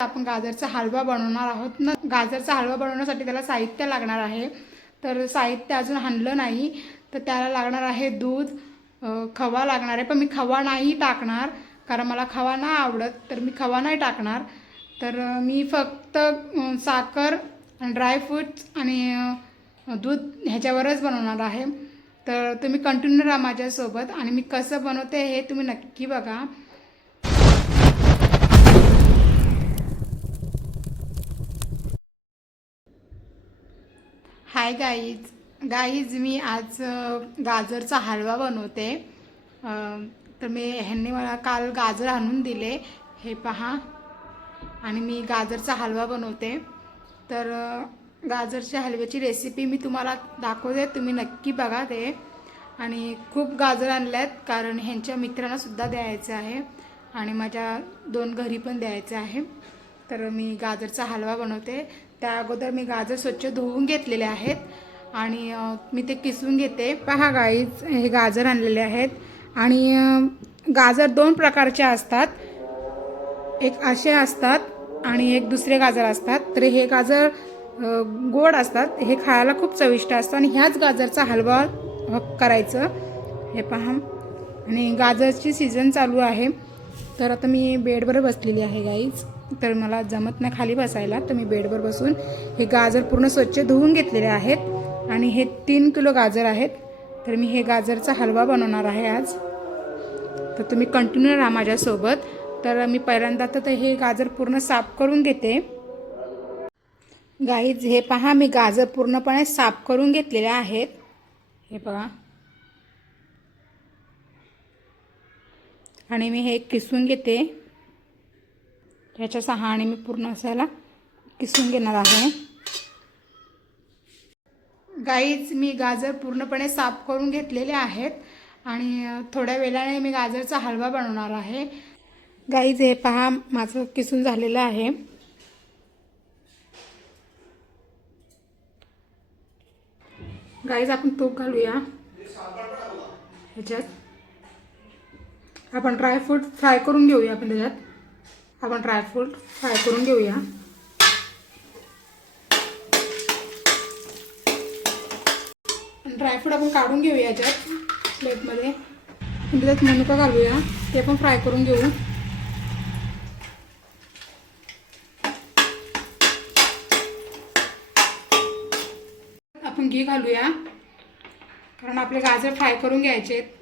आपण गाजरचा हलवा बनवणार आहोत. ना गाजरचा हलवा बनवण्यासाठी त्याला साहित्य लागणार आहे. तर साहित्य अजून आणलं नाही. तर त्याला लागणार आहे दूध. खवा लागणार आहे. पण मी खवा नाही टाकणार कारण मला खवा नाही आवडत. तर मी खवा नाही टाकणार. तर मी फक्त साखर ड्रायफ्रूट्स आणि दूध ह्याच्यावरच बनवणार आहे. तर तुम्ही कंटिन्यू राहा माझ्यासोबत. आणि मी कसं बनवते हे तुम्ही नक्की बघा. हाय गाईज गाईज मी आज गाजरचा हलवा बनवते. तर मी ह्यांनी मला काल गाजर आणून दिले. हे पहा. आणि मी गाजरचा हलवा बनवते. तर गाजरच्या हलव्याची रेसिपी मी तुम्हाला दाखवते. तुम्ही नक्की बघा ते. आणि खूप गाजर आणले आहेत कारण ह्यांच्या मित्रांनासुद्धा द्यायचं आहे. आणि माझ्या दोन घरी पण द्यायचं आहे. तर मी गाजरचा हलवा बनवते. त्या अगोदर मी गाजर स्वच्छ धुवून घेतलेले आहेत आणि मी ते किसून घेते. पहा गाईज हे गाजर आणलेले आहेत. आणि गाजर दोन प्रकारचे असतात. एक असे असतात आणि एक दुसरे गाजर असतात. तर हे गाजर गोड असतात. हे खायला खूप चविष्ट असतं आणि ह्याच गाजरचा हलवा करायचं. हे पहा. आणि गाजरची सीझन चालू आहे. तर आता मी बेडवर बसलेली आहे गाईज तर मला जमत नाही खाली बसायला तर मी बेडवर बसून हे गाजर पूर्ण स्वच्छ धुवून घेतलेले आहेत. आणि हे तीन किलो गाजर आहेत. तर मी हे गाजरचा हलवा बनवणार आहे आज. तर तुम्ही कंटिन्यू राहा माझ्यासोबत. तर मी पहिल्यांदा तर हे गाजर पूर्ण साफ करून घेते. गाईज हे पहा मी गाजर पूर्णपणे साफ करून घेतलेले आहेत. हे बघा आणि मी हे किसून घेते. ह्याच्या सहाने मी पूर्ण असायला किसून घेणार आहे. गाईज मी गाजर पूर्णपणे साफ करून घेतलेले आहेत आणि थोड्या वेळाने मी गाजरचा हलवा बनवणार आहे. गाईज हे पहा माझं किसून झालेलं आहे. गाईज आपण तूप घालूया. ह्याच्यात. आपण ड्रायफ्रूट फ्राय करून घेऊया आपण त्याच्यात. आपण ड्रायफ्रूट फ्राय करून घेऊया. ड्रायफ्रूट आपण काढून घेऊया याच्यात प्लेटमध्ये आणि त्याच्यात मनुका घालूया ते पण फ्राय करून घेऊ. आपण घी घालूया कारण आपले गाजर फ्राय करून घ्यायचे आहेत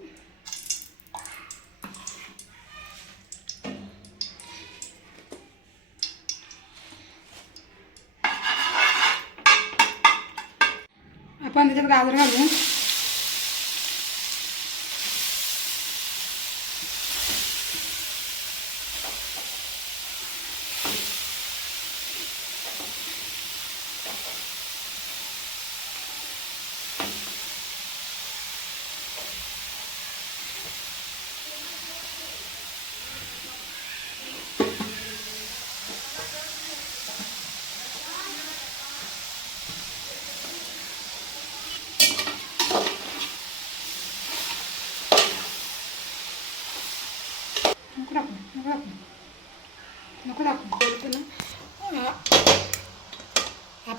आपण त्याच्यात गाजर घालू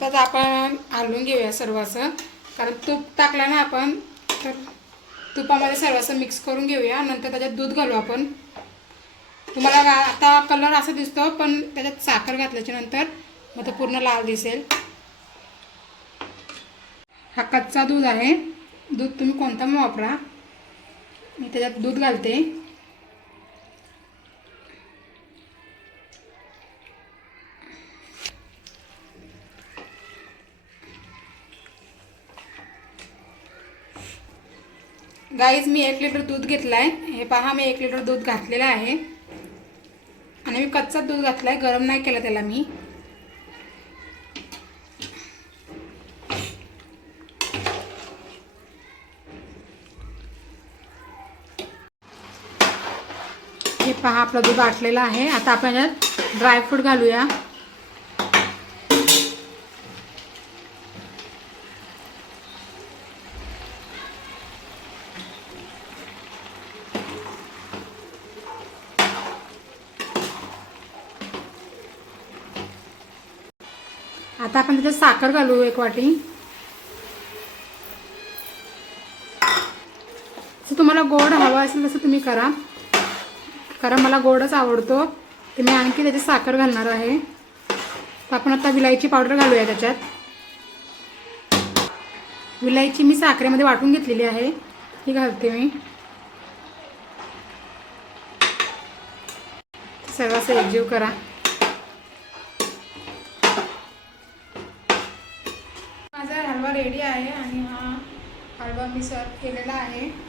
आता तर आपण हलवून घेऊया सर्व असं कारण तूप टाकलं ना आपण तर तुपामध्ये सर्व असं मिक्स करून घेऊया. नंतर त्याच्यात दूध घालू आपण. तुम्हाला आता कलर असा दिसतो पण त्याच्यात साखर घातल्याच्या नंतर मग तो पूर्ण लाल दिसेल. हा कच्चा दूध आहे. दूध तुम्ही कोणता वापरा. मी त्याच्यात दूध घालते. गाईज मी एक लिटर दूध घेतलं आहे हे पहा मी एक लिटर दूध घातलेलं आहे. आणि मी कच्चा दूध घातला आहे गरम नाही केलं त्याला मी. हे पहा आपलं दूध आटलेलं आहे. आता आपण यात ड्रायफ्रूट घालूया. आता आपण त्याच्यात साखर घालू एक वाटी. जसं तुम्हाला गोड हवं असेल तसं तुम्ही करा. कारण मला गोडच आवडतो. तर मी आणखी त्याच्यात साखर घालणार आहे. तर आपण आता विलायची पावडर घालूया त्याच्यात. विलायची मी साखरेमध्ये वाटून घेतलेली आहे. ही घालते मी. सगळं असं एकजीव करा. मी सर्व केलेला आहे.